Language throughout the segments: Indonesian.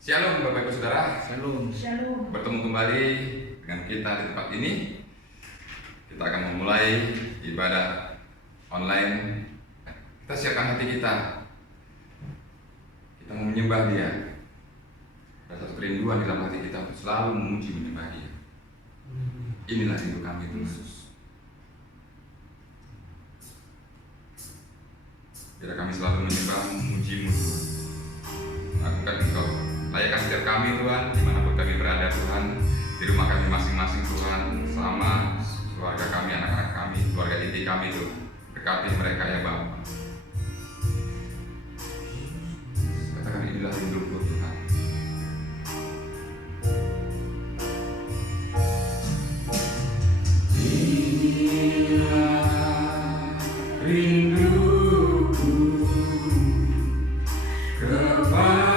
Shalom Bapak Ibu Saudara. Shalom. Shalom. Bertemu kembali dengan kita di tempat ini. Kita akan memulai ibadah online. Kita siapkan hati kita. Kita mau menyembah Dia. Ada satu kerinduan di dalam hati kita untuk selalu memuji menyembah Dia. Inilah rindu kami Yesus. Biar kami selalu menyembah memuji-Mu Tuhan. Lakukan Engkau. Layakkan setiap kami Tuhan, dimanapun kami berada Tuhan, di rumah kami masing-masing Tuhan, sama keluarga kami, anak-anak kami, keluarga inti kami Tuhan. Berkati mereka ya Bapa. Katakan inilah rinduku Tuhan. Inilah rinduku kepada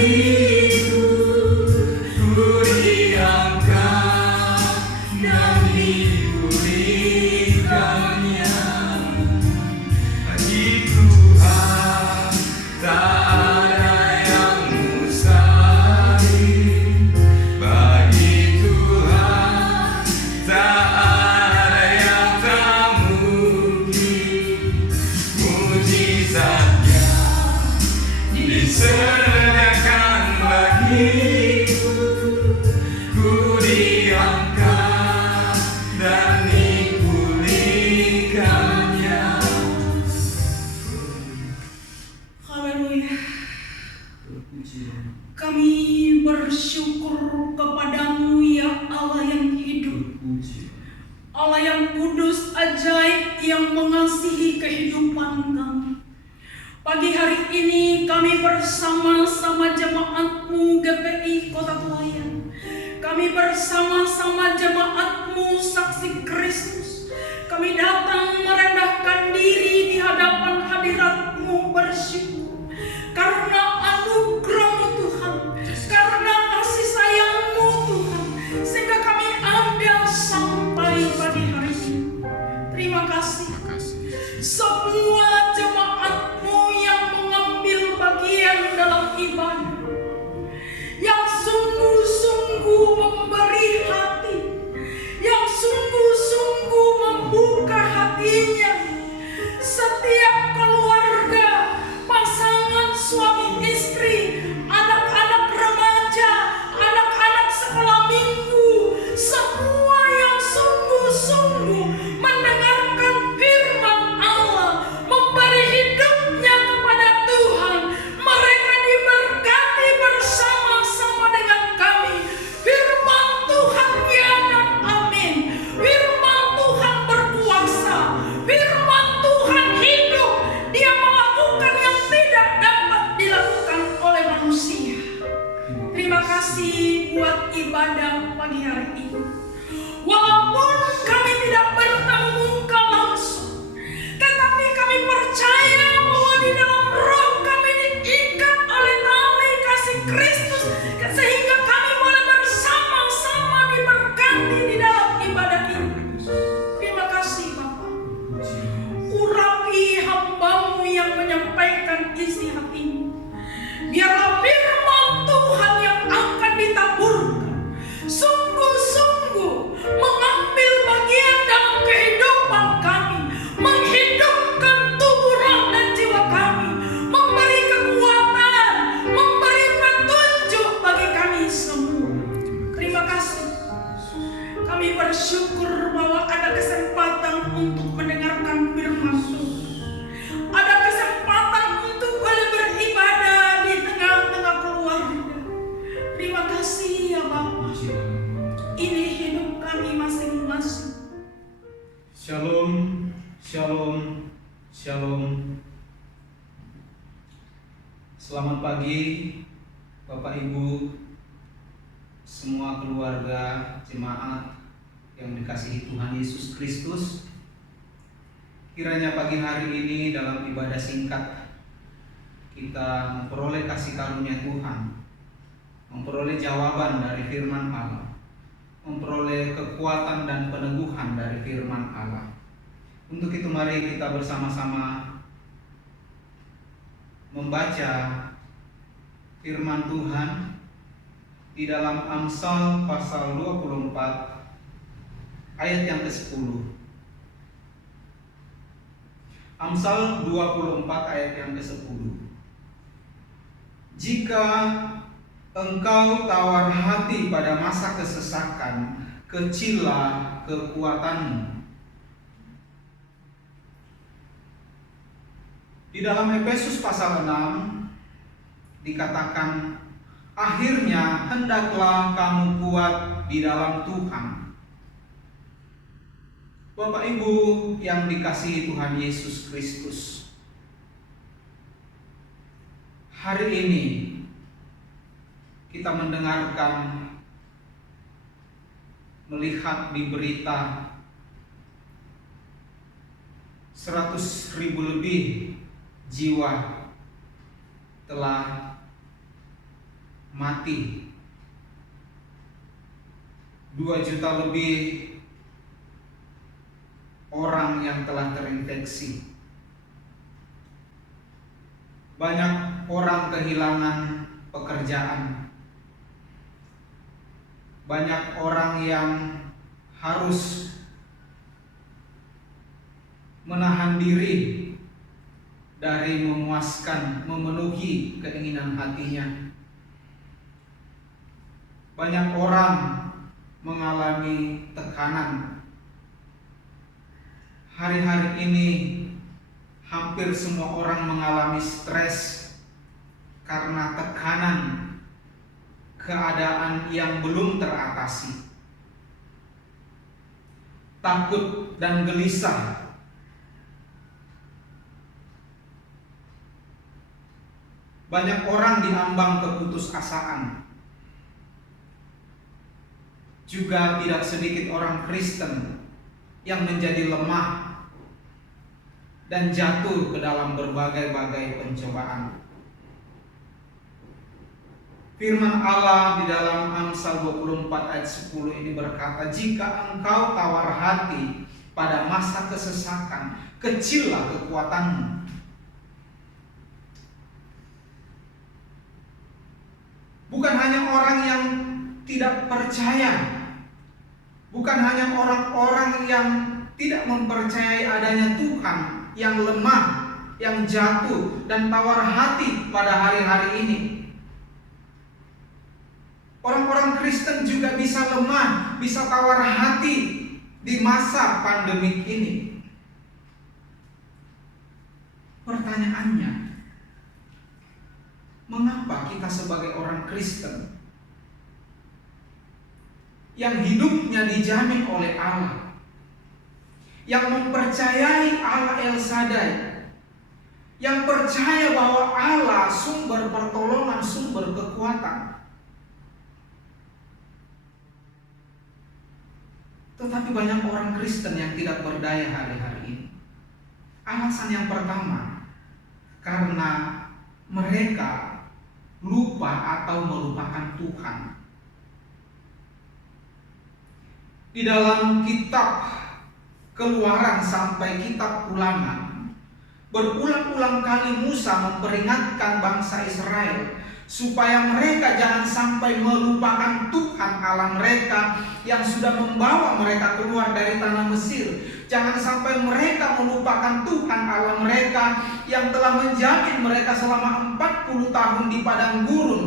bagiku, ku diangkat dan dipulihkannya. Bagi Tuhan tak ada yang mustahil, bagi Tuhan tak ada yang tak mungkin. Mujizatnya disediakan bagiku, ku diangkat dan dipulihkannya. Haleluya. Kami bersyukur kepadamu ya Allah yang hidup, Allah yang kudus, ajaib, yang mengasihi kehidupan kami. Pagi hari ini kami bersama-sama jemaat-Mu GPI Kota Tuayan. Kami bersama-sama jemaat-Mu Saksi Kristus. Kami datang merendahkan diri di hadapan hadirat-Mu, bersyukur karena anugerah-Mu Tuhan, karena kasih sayang-Mu Tuhan, sehingga kami ada sampai pagi hari ini. Terima kasih. Semua jemaat-Mu yang mengambil bagian dalam ibadah, yang sungguh-sungguh memberi hati, yang sungguh-sungguh membuka hatinya. Setiap keluarga, pasangan suami istri, anak-anak remaja, anak-anak sekolah minggu, semua yang sungguh-sungguh mendengarkan firman Allah, memberi hidupnya kepada Tuhan, mereka diberkati bersama-sama dengan kami. Firman Tuhan ya dan amin. Firman Tuhan berkuasa, firman Tuhan hidup. Dia melakukan yang tidak dapat dilakukan oleh manusia. Terima kasih buat ibadah pagi hari ini. Walaupun kami tidak bertemu muka langsung, tetapi kami percaya bahwa di dalam roh kami diikat oleh tali kasih Kristus, sehingga kami boleh bersama-sama diberkati di dalam ibadah ini. Terima kasih Bapak. Urapi hamba-Mu yang menyampaikan isi hatimu. Biarlah firman Tuhan yang akan ditaburkan sungguh-sungguh mengambil bagian dalam kehidupan kami, menghidupkan tubuh, roh, dan jiwa kami, memberi kekuatan, memberi petunjuk bagi kami semua. Terima kasih. Kami bersyukur bahwa ada kesempatan untuk mendengarkan firman Tuhan. Ada kesempatan untuk boleh beribadah di tengah-tengah keluarga. Terima kasih ya Bapak. Ini hidup kami masing-masing. Shalom, shalom, shalom. Selamat pagi Bapak Ibu, semua keluarga jemaat yang dikasihi Tuhan Yesus Kristus. Kiranya pagi hari ini dalam ibadah singkat kita memperoleh kasih karunia Tuhan, memperoleh jawaban dari firman Allah, memperoleh kekuatan dan peneguhan dari firman Allah. Untuk itu mari kita bersama-sama membaca firman Tuhan di dalam Amsal pasal 24 ayat yang ke-10. Amsal 24 ayat yang ke-10. Jika engkau tawar hati pada masa kesesakan, kecillah kekuatanmu. Di dalam Efesus pasal 6 dikatakan, akhirnya hendaklah kamu kuat di dalam Tuhan. Bapak Ibu yang dikasihi Tuhan Yesus Kristus, hari ini kita mendengarkan, melihat di berita 100.000 lebih jiwa telah mati. 2 juta lebih orang yang telah terinfeksi. Banyak orang kehilangan pekerjaan. Banyak orang yang harus menahan diri dari memenuhi keinginan hatinya. Banyak orang mengalami tekanan. Hari-hari ini hampir semua orang mengalami stres karena tekanan keadaan yang belum teratasi. Takut dan gelisah. Banyak orang diambang keputusasaan. Juga tidak sedikit orang Kristen yang menjadi lemah dan jatuh ke dalam berbagai-bagai pencobaan. Firman Allah di dalam Amsal 24 ayat 10 ini berkata, "Jika engkau tawar hati pada masa kesesakan, kecillah kekuatanmu." Bukan hanya orang yang tidak percaya, bukan hanya orang-orang yang tidak mempercayai adanya Tuhan yang lemah, yang jatuh dan tawar hati pada hari-hari ini. Orang-orang Kristen juga bisa lemah, bisa tawar hati di masa pandemik ini. Pertanyaannya, mengapa kita sebagai orang Kristen yang hidupnya dijamin oleh Allah, yang mempercayai Allah El Shaddai, yang percaya bahwa Allah sumber pertolongan, sumber kekuatan, tetapi banyak orang Kristen yang tidak berdaya hari-hari ini? Alasan yang pertama, karena mereka lupa atau melupakan Tuhan. Di dalam kitab Keluaran sampai kitab Ulangan, berulang-ulang kali Musa memperingatkan bangsa Israel supaya mereka jangan sampai melupakan Tuhan Allah mereka yang sudah membawa mereka keluar dari tanah Mesir. Jangan sampai mereka melupakan Tuhan Allah mereka yang telah menjamin mereka selama 40 tahun di padang gurun.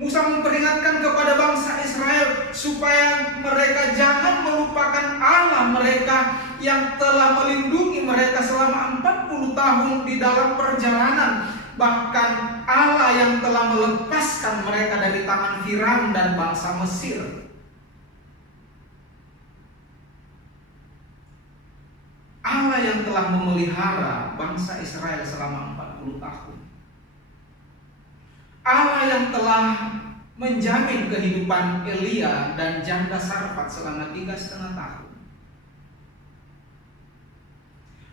Musa memperingatkan kepada bangsa Israel supaya mereka jangan melupakan Allah mereka yang telah melindungi mereka selama 40 tahun di dalam perjalanan. Bahkan Allah yang telah melepaskan mereka dari tangan Firaun dan bangsa Mesir. Allah yang telah memelihara bangsa Israel selama 40 tahun. Allah yang telah menjamin kehidupan Elia dan janda Sarfat selama 3,5 tahun.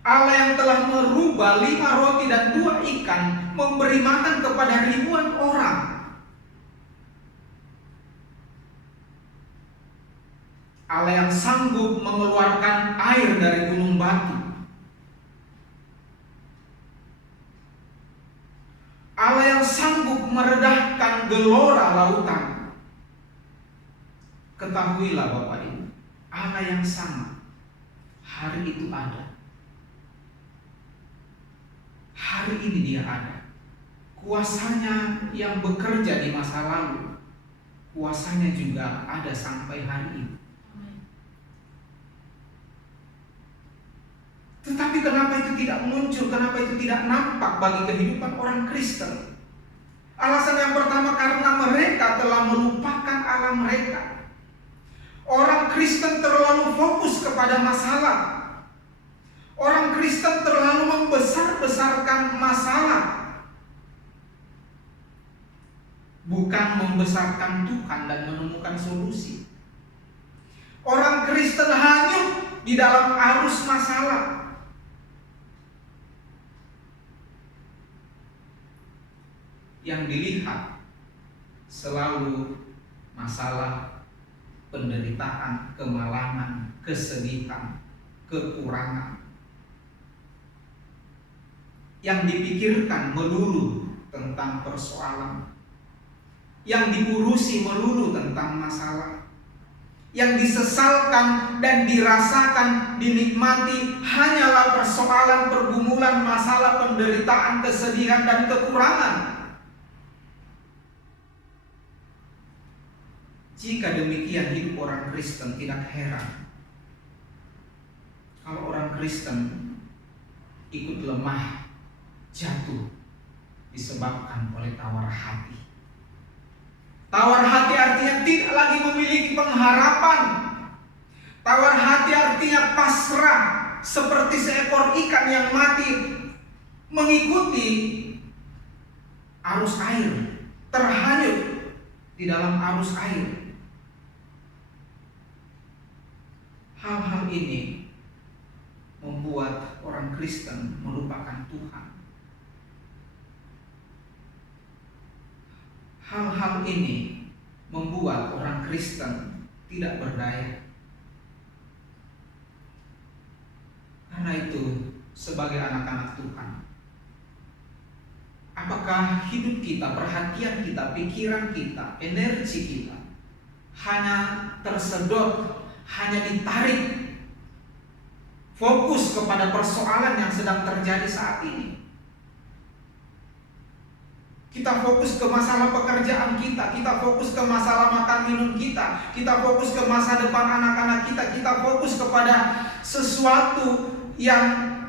Allah yang telah merubah 5 roti dan 2 ikan memberi makan kepada ribuan orang. Allah yang sanggup mengeluarkan air dari gunung batu. Allah yang sanggup meredahkan gelora lautan. Ketahuilah Bapak Ibu, Allah yang sama hari itu ada. Hari ini Dia ada. Kuasanya yang bekerja di masa lalu, kuasanya juga ada sampai hari ini. Tetapi kenapa itu tidak muncul? Kenapa itu tidak nampak bagi kehidupan orang Kristen? Alasan yang pertama, karena mereka telah melupakan Allah mereka. Orang Kristen terlalu fokus kepada masalah. Orang Kristen terlalu membesar-besarkan masalah, bukan membesarkan Tuhan dan menemukan solusi. Orang Kristen hanyut di dalam arus masalah. yang dilihat selalu masalah, penderitaan, kemalangan, kesedihan, kekurangan. Yang dipikirkan melulu tentang persoalan, yang diurusi melulu tentang masalah, yang disesalkan dan dirasakan, dinikmati hanyalah persoalan, pergumulan, masalah, penderitaan, kesedihan, dan kekurangan. Jika demikian hidup orang Kristen, tidak heran kalau orang Kristen ikut lemah, jatuh disebabkan oleh tawar hati. Tawar hati artinya tidak lagi memiliki pengharapan. Tawar hati artinya pasrah, seperti seekor ikan yang mati mengikuti arus air, terhanyut di dalam arus air. Hal-hal ini membuat orang Kristen melupakan Tuhan. Hal-hal ini membuat orang Kristen tidak berdaya. Karena itu, sebagai anak-anak Tuhan, apakah hidup kita, perhatian kita, pikiran kita, energi kita hanya tersedot, hanya ditarik fokus kepada persoalan yang sedang terjadi saat ini? Kita fokus ke masalah pekerjaan kita fokus ke masalah makan minum kita fokus ke masa depan anak-anak kita fokus kepada sesuatu yang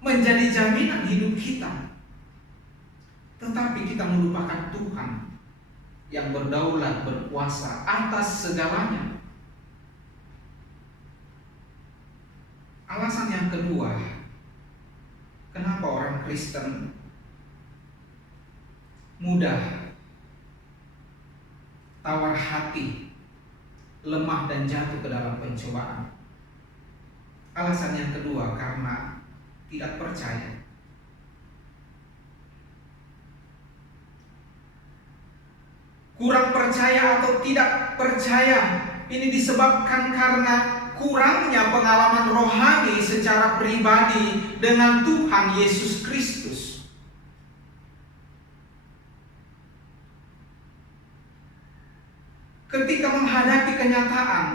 menjadi jaminan hidup kita. Tetapi kita melupakan Tuhan yang berdaulat, berkuasa atas segalanya. Alasan yang kedua, kenapa orang Kristen mudah tawar hati, lemah dan jatuh ke dalam pencobaan. Alasan yang kedua, karena tidak percaya. Kurang percaya atau tidak percaya ini disebabkan karena kurangnya pengalaman rohani secara pribadi dengan Tuhan Yesus Kristus. Ketika menghadapi kenyataan,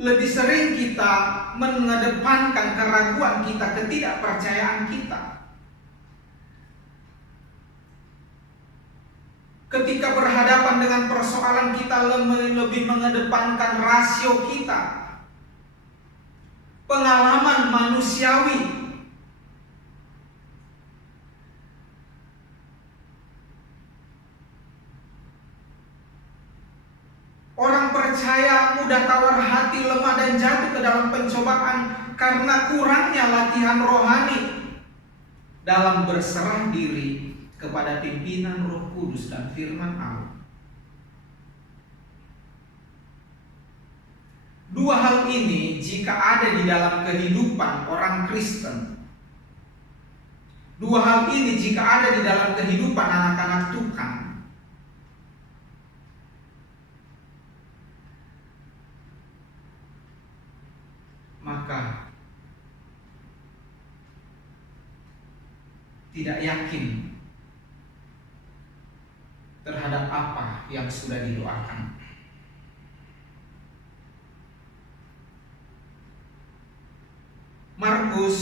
lebih sering kita mengedepankan keraguan kita, ketidakpercayaan kita. Ketika berhadapan dengan persoalan, kita lebih mengedepankan rasio kita, pengalaman manusiawi. Orang percaya mudah tawar hati, lemah dan jatuh ke dalam pencobaan karena kurangnya latihan rohani dalam berserah diri kepada pimpinan Roh Kudus dan firman Allah. Dua hal ini jika ada di dalam kehidupan orang Kristen, dua hal ini jika ada di dalam kehidupan anak-anak Tuhan, maka tidak yakin terhadap apa yang sudah didoakan. Markus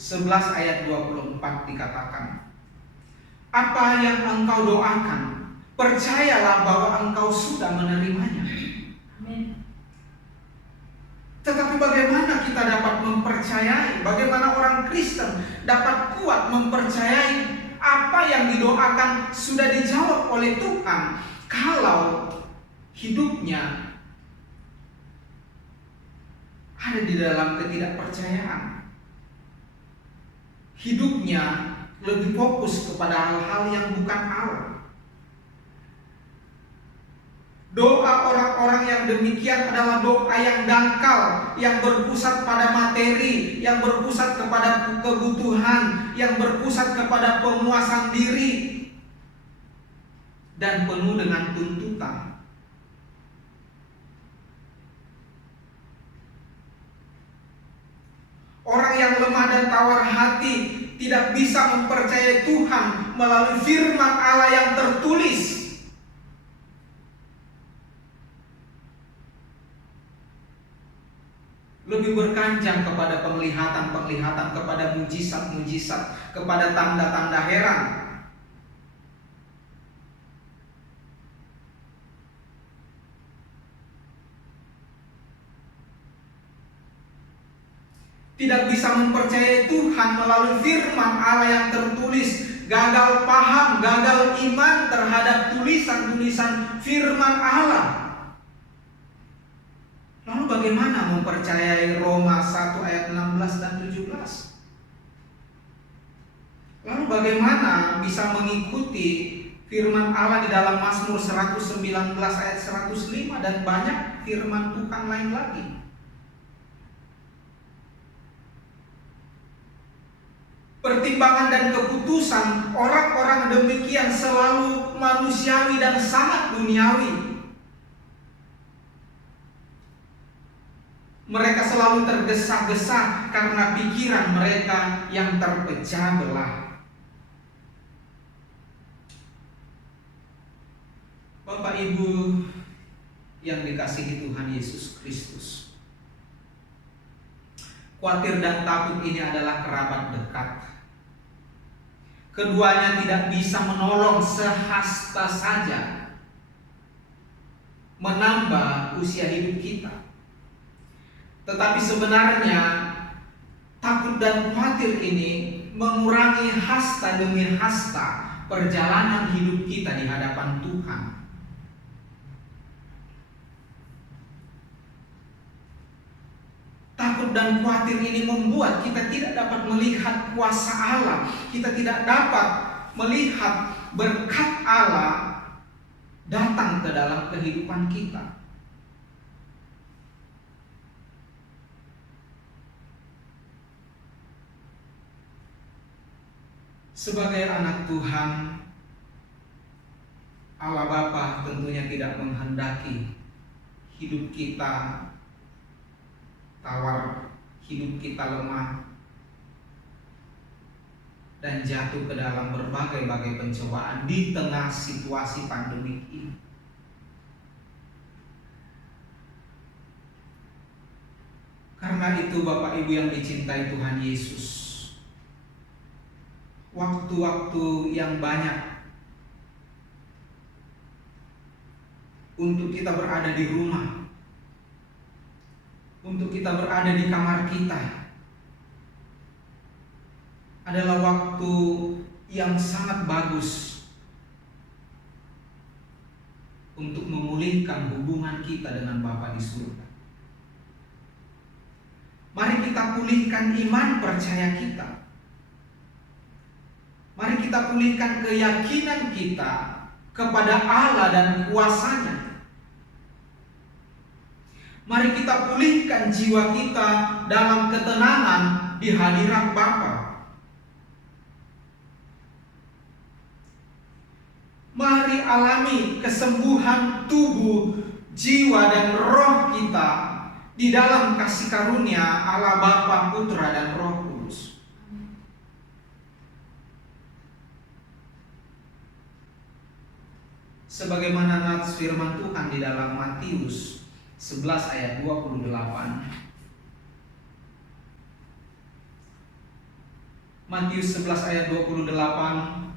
11 ayat 24 dikatakan, apa yang engkau doakan, percayalah bahwa engkau sudah menerimanya. Amin. Tetapi bagaimana kita dapat mempercayai, bagaimana orang Kristen dapat kuat mempercayai apa yang didoakan sudah dijawab oleh Tuhan kalau hidupnya ada di dalam ketidakpercayaan? Hidupnya lebih fokus kepada hal-hal yang bukan Allah. Doa orang-orang yang demikian adalah doa yang dangkal, yang berpusat pada materi, yang berpusat kepada kebutuhan, yang berpusat kepada pemuasan diri, dan penuh dengan tuntutan. Orang yang lemah dan tawar hati tidak bisa mempercayai Tuhan melalui firman Allah yang tertulis. Lebih berkanjang kepada penglihatan-penglihatan, kepada mujizat-mujizat, kepada tanda-tanda heran. Tidak bisa mempercayai Tuhan melalui firman Allah yang tertulis, gagal paham, gagal iman terhadap tulisan-tulisan firman Allah. Lalu bagaimana mempercayai Roma 1 ayat 16 dan 17? Lalu bagaimana bisa mengikuti firman Allah di dalam Mazmur 119 ayat 105 dan banyak firman Tuhan lain lagi? Pertimbangan dan keputusan orang-orang demikian selalu manusiawi dan sangat duniawi. Mereka selalu tergesa-gesa karena pikiran mereka yang terpecah belah. Bapak Ibu yang dikasihi Tuhan Yesus Kristus, khawatir dan takut ini adalah kerabat dekat. Keduanya tidak bisa menolong sehasta saja menambah usia hidup kita. Tetapi sebenarnya takut dan khawatir ini mengurangi hasta demi hasta perjalanan hidup kita di hadapan Tuhan. Takut dan khawatir ini membuat kita tidak dapat melihat kuasa Allah. Kita tidak dapat melihat berkat Allah datang ke dalam kehidupan kita. Sebagai anak Tuhan, Allah Bapa tentunya tidak menghendaki hidup kita tawar, hidup kita lemah, dan jatuh ke dalam berbagai-bagai pencobaan di tengah situasi pandemik ini. Karena itu Bapak Ibu yang dicintai Tuhan Yesus, waktu-waktu yang banyak untuk kita berada di rumah, untuk kita berada di kamar kita, adalah waktu yang sangat bagus untuk memulihkan hubungan kita dengan Bapa di surga. Mari kita pulihkan iman percaya kita. Mari kita pulihkan keyakinan kita kepada Allah dan kuasa-Nya. Mari kita pulihkan jiwa kita dalam ketenangan di hadirat Bapa. Mari alami kesembuhan tubuh, jiwa dan roh kita di dalam kasih karunia Allah Bapa, Putra dan Roh Kudus. Sebagaimana nats firman Tuhan di dalam Matius 11 ayat 28. Matius 11 ayat 28.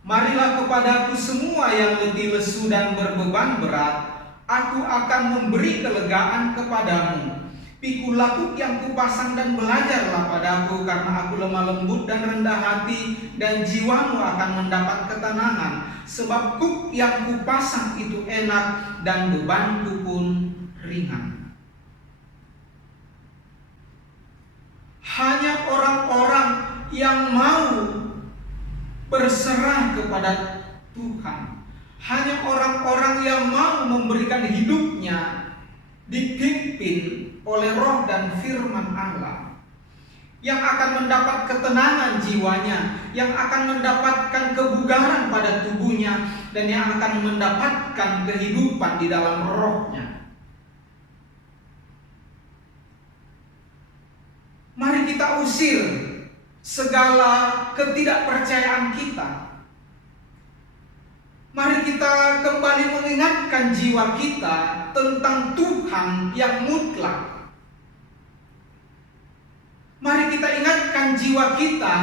Marilah kepadaku semua yang letih lesu dan berbeban berat, aku akan memberi kelegaan kepadamu. Pikulah yang kupasang dan belajarlah padaku, karena aku lemah lembut dan rendah hati, dan jiwamu akan mendapat ketenangan. Sebab kuk yang kupasang itu enak dan bebanku pun ringan. Hanya orang-orang yang mau berserah kepada Tuhan, hanya orang-orang yang mau memberikan hidupnya dipimpin oleh roh dan firman Allah, yang akan mendapat ketenangan jiwanya, yang akan mendapatkan kebugaran pada tubuhnya, dan yang akan mendapatkan kehidupan di dalam rohnya. Mari kita usir segala ketidakpercayaan kita. Mari kita kembali mengingatkan jiwa kita tentang Tuhan yang mutlak. Mari kita ingatkan jiwa kita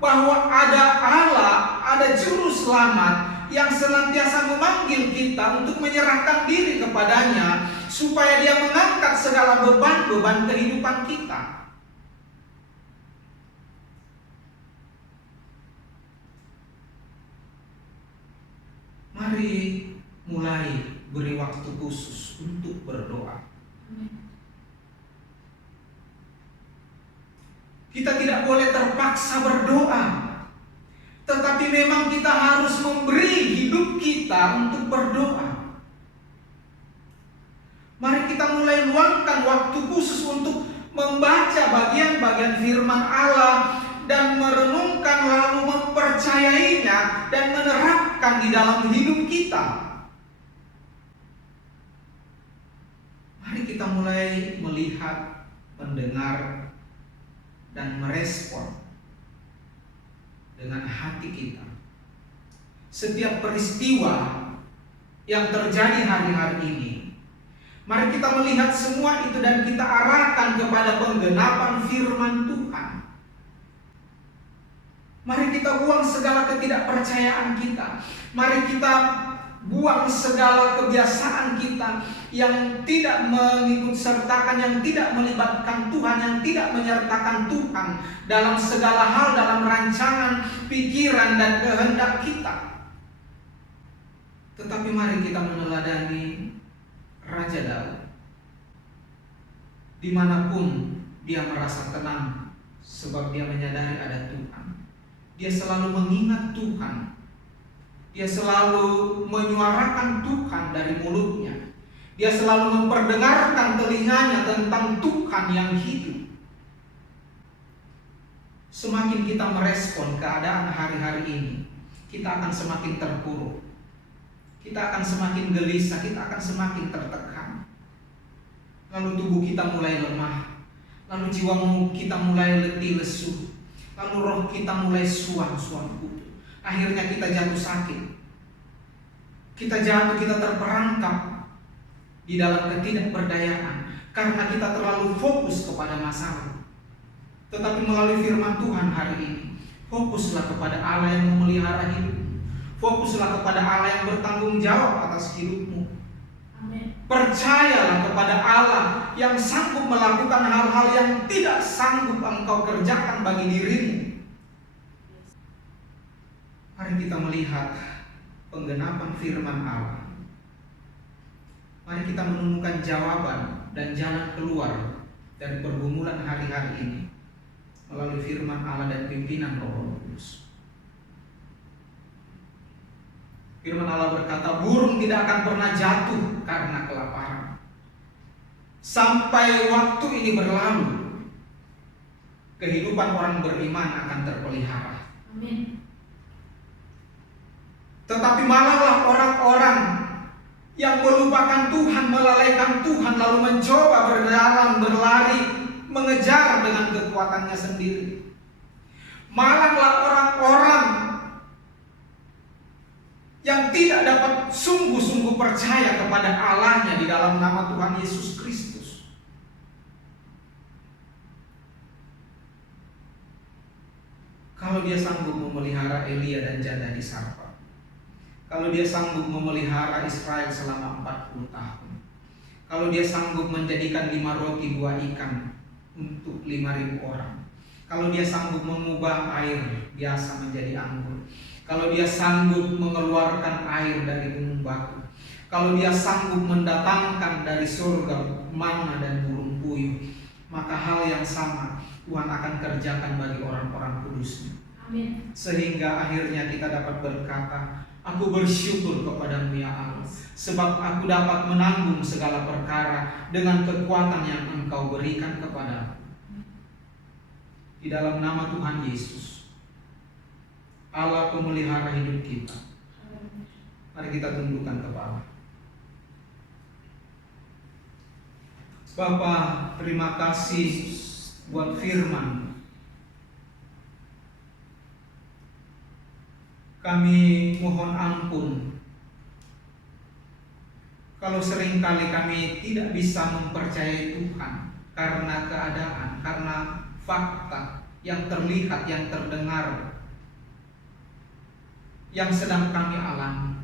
bahwa ada Allah, ada juru selamat yang senantiasa memanggil kita untuk menyerahkan diri kepadanya, supaya Dia mengangkat segala beban-beban kehidupan kita. Mari mulai beri waktu khusus untuk berdoa. Kita tidak boleh terpaksa berdoa, tetapi memang kita harus memberi hidup kita untuk berdoa. Mari kita mulai luangkan waktu khusus untuk membaca bagian-bagian firman Allah dan merenungkan, lalu mempercayainya dan menerapkan di dalam hidup kita. Mari kita mulai melihat, mendengar, dan merespon dengan hati kita setiap peristiwa yang terjadi hari-hari ini. Mari kita melihat semua itu dan kita arahkan kepada penggenapan firman Tuhan. Mari kita buang segala ketidakpercayaan kita. Mari kita buang segala kebiasaan kita yang tidak mengikut sertakan, yang tidak melibatkan Tuhan, yang tidak menyertakan Tuhan dalam segala hal, dalam rancangan, pikiran, dan kehendak kita. Tetapi mari kita meneladani Raja Daud. Dimanapun dia merasa tenang, sebab dia menyadari ada Tuhan. Dia selalu mengingat Tuhan. Dia selalu menyuarakan Tuhan dari mulutnya. Dia selalu memperdengarkan telinganya tentang Tuhan yang hidup. Semakin kita merespon keadaan hari-hari ini, kita akan semakin terpuruk. Kita akan semakin gelisah, kita akan semakin tertekan. Lalu tubuh kita mulai lemah. Lalu jiwa kita mulai letih lesu. Lalu roh kita mulai suam-suam kutu. Akhirnya kita jatuh sakit. Kita jatuh, kita terperangkap di dalam ketidakberdayaan karena kita terlalu fokus kepada masalah. Tetapi melalui firman Tuhan hari ini, fokuslah kepada Allah yang memelihara hidupmu. Fokuslah kepada Allah yang bertanggung jawab atas hidupmu. Amin. Percayalah kepada Allah yang sanggup melakukan hal-hal yang tidak sanggup engkau kerjakan bagi dirimu. Mari kita melihat penggenapan firman Allah. Mari kita menemukan jawaban dan jalan keluar dari pergumulan hari-hari ini melalui firman Allah dan pimpinan Roh Kudus. Firman Allah berkata, burung tidak akan pernah jatuh karena kelaparan. Sampai waktu ini berlalu, kehidupan orang beriman akan terpelihara. Amin. Tetapi malahlah orang-orang yang melupakan Tuhan, melalaikan Tuhan, lalu mencoba berjalan, berlari, mengejar dengan kekuatannya sendiri. Malahlah orang-orang yang tidak dapat sungguh-sungguh percaya kepada Allahnya di dalam nama Tuhan Yesus Kristus. Kalau dia sanggup memelihara Elia dan janda di Sarfa, kalau dia sanggup memelihara Israel selama 40 tahun, kalau dia sanggup menjadikan 5 roti 2 ikan untuk 5.000 orang, kalau dia sanggup mengubah air biasa menjadi anggur, kalau dia sanggup mengeluarkan air dari gunung batu, kalau dia sanggup mendatangkan dari surga manna dan burung puyuh, maka hal yang sama Tuhan akan kerjakan bagi orang-orang kudusnya. Amin. Sehingga akhirnya kita dapat berkata, Aku bersyukur kepada-Mu ya Allah, sebab aku dapat menanggung segala perkara dengan kekuatan yang Engkau berikan kepada-Ku. Di dalam nama Tuhan Yesus, Allah pemelihara hidup kita, mari kita tundukkan kepala. Bapa, terima kasih buat firman. Kami mohon ampun kalau seringkali kami tidak bisa mempercayai Tuhan karena keadaan, karena fakta yang terlihat, yang terdengar, yang sedang kami alami.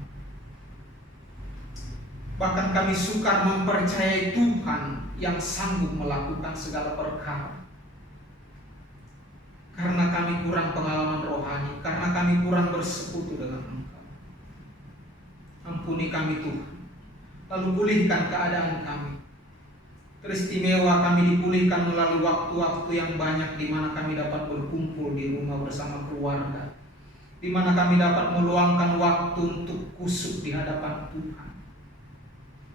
Bahkan kami sukar mempercayai Tuhan yang sanggup melakukan segala perkara. Karena kami kurang pengalaman rohani, karena kami kurang bersekutu dengan Engkau. Ampuni kami Tuhan, lalu pulihkan keadaan kami. Teristimewa kami dipulihkan melalui waktu-waktu yang banyak di mana kami dapat berkumpul di rumah bersama keluarga, di mana kami dapat meluangkan waktu untuk kusuk di hadapan Tuhan,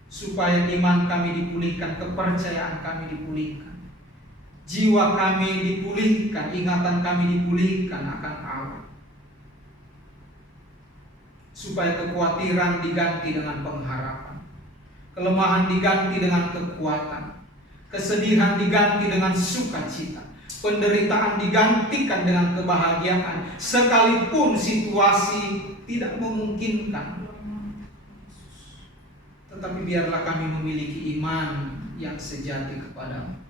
supaya iman kami dipulihkan, kepercayaan kami dipulihkan, jiwa kami dipulihkan, ingatan kami dipulihkan akan Allah, supaya kekhawatiran diganti dengan pengharapan, kelemahan diganti dengan kekuatan, kesedihan diganti dengan sukacita, penderitaan digantikan dengan kebahagiaan, sekalipun situasi tidak memungkinkan. Tetapi biarlah kami memiliki iman yang sejati kepada-Mu.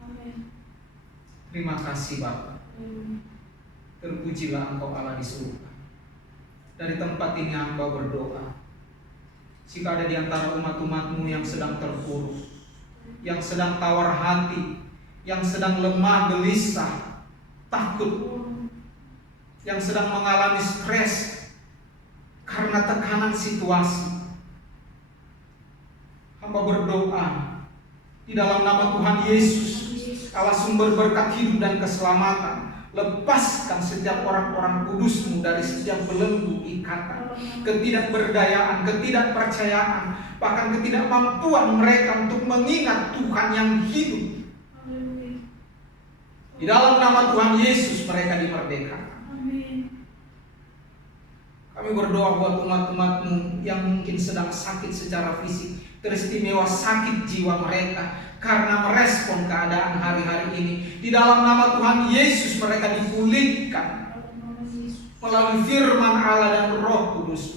Terima kasih Bapa. Terpujilah Engkau Allah di surga. Dari tempat ini hamba berdoa, jika ada di antara umat-umat-Mu yang sedang terpuruk, yang sedang tawar hati, yang sedang lemah, gelisah, takut, yang sedang mengalami stres karena tekanan situasi, hamba berdoa di dalam nama Tuhan Yesus, Allah sumber berkat hidup dan keselamatan, lepaskan setiap orang-orang kudus-Mu dari setiap belenggu ikatan, ketidakberdayaan, ketidakpercayaan, bahkan ketidakmampuan mereka untuk mengingat Tuhan yang hidup. Di dalam nama Tuhan Yesus mereka dimerdekakan. Kami berdoa buat umat-umat-Mu yang mungkin sedang sakit secara fisik, teristimewa sakit jiwa mereka karena merespon keadaan hari-hari ini. Di dalam nama Tuhan Yesus mereka dipulihkan melalui firman Allah dan Roh Kudus.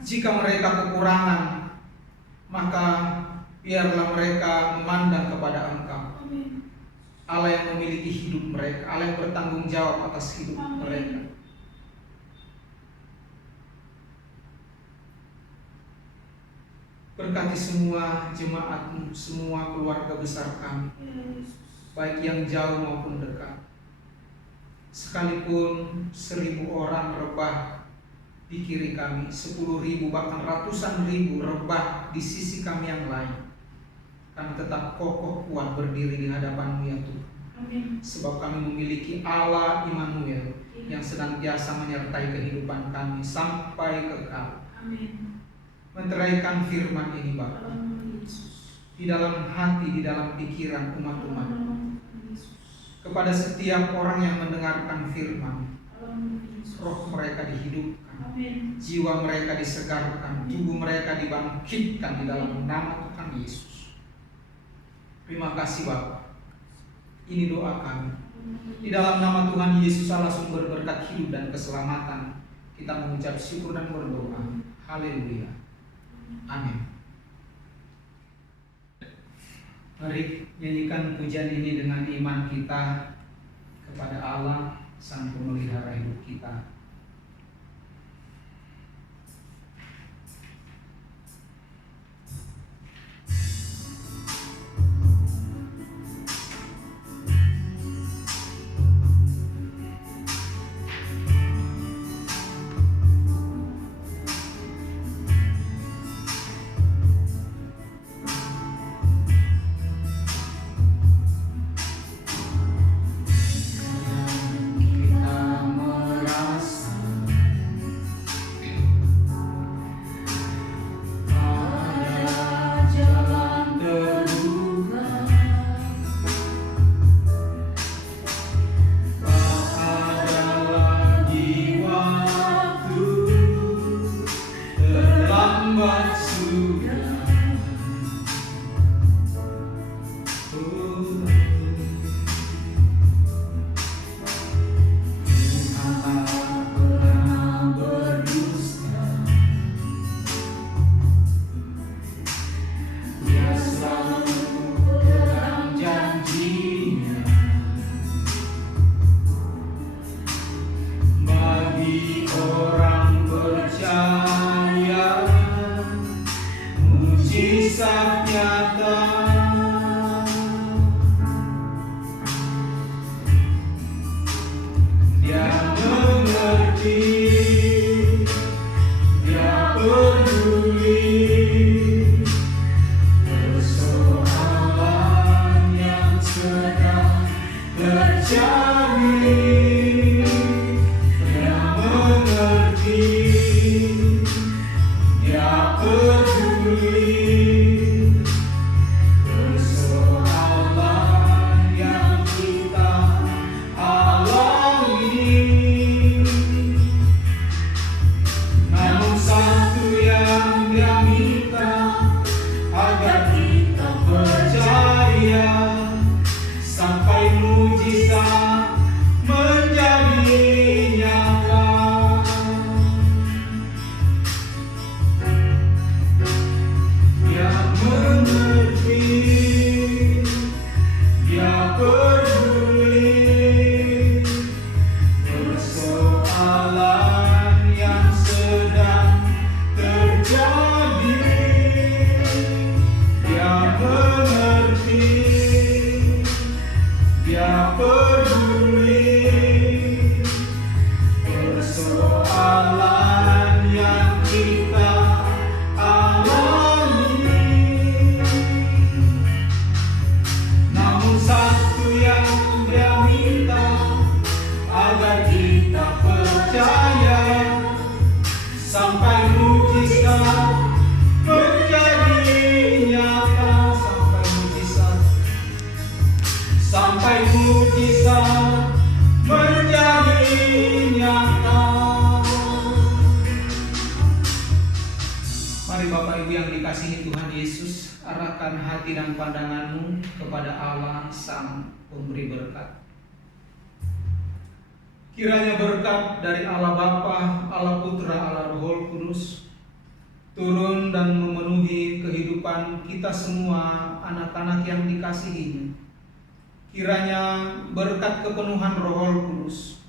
Jika mereka kekurangan, maka biarlah mereka memandang kepada Engkau, Allah yang memiliki hidup mereka, Allah yang bertanggung jawab atas hidup mereka. Berkati semua jemaat-Mu, semua keluarga besar kami, baik yang jauh maupun dekat. Sekalipun 1.000 orang rebah di kiri kami, 10.000 bahkan ratusan ribu rebah di sisi kami yang lain, kami tetap kokoh kuat berdiri di hadapan-Mu ya Tuhan. Sebab kami memiliki Allah Immanuel yang senantiasa menyertai kehidupan kami sampai kekal. Menteraikan firman ini Bapa di dalam hati, di dalam pikiran umat-umat, kepada setiap orang yang mendengarkan firman. Roh mereka dihidupkan, jiwa mereka disegarkan, tubuh mereka dibangkitkan di dalam nama Tuhan Yesus. Terima kasih Bapa. Ini doa kami. Di dalam nama Tuhan Yesus Allah sumber berkat hidup dan keselamatan, kita mengucap syukur dan berdoa. Haleluya. Amin. Mari nyanyikan pujian ini dengan iman kita kepada Allah Sang Pemelihara hidup kita. Kita mengarahkan hati dan pandanganmu kepada Allah Sang Pemberi berkat. Kiranya berkat dari Allah Bapa, Allah Putra, Allah Roh Kudus turun dan memenuhi kehidupan kita semua anak-anak yang dikasihi. Kiranya berkat kepenuhan Roh Kudus,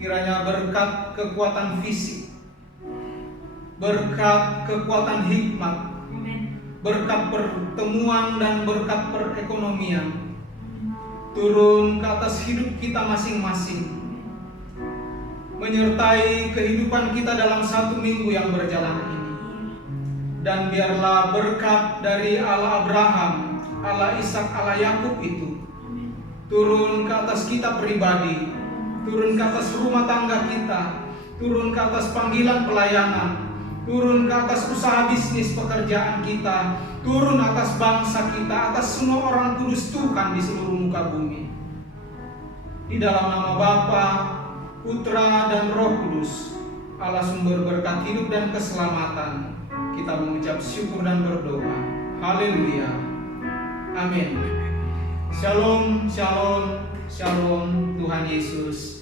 kiranya berkat kekuatan fisik, berkat kekuatan hikmat, berkat pertemuan dan berkat perekonomian turun ke atas hidup kita masing-masing, menyertai kehidupan kita dalam satu minggu yang berjalan ini. Dan biarlah berkat dari Allah Abraham, Allah Ishak, Allah Yakub itu turun ke atas kita pribadi, turun ke atas rumah tangga kita, turun ke atas panggilan pelayanan, turun ke atas usaha bisnis pekerjaan kita, turun atas bangsa kita, atas semua orang kudus Tuhan di seluruh muka bumi. Di dalam nama Bapa, Putra dan Roh Kudus, Allah sumber berkat hidup dan keselamatan, kita mengucap syukur dan berdoa. Haleluya. Amin. Shalom, shalom, shalom. Tuhan Yesus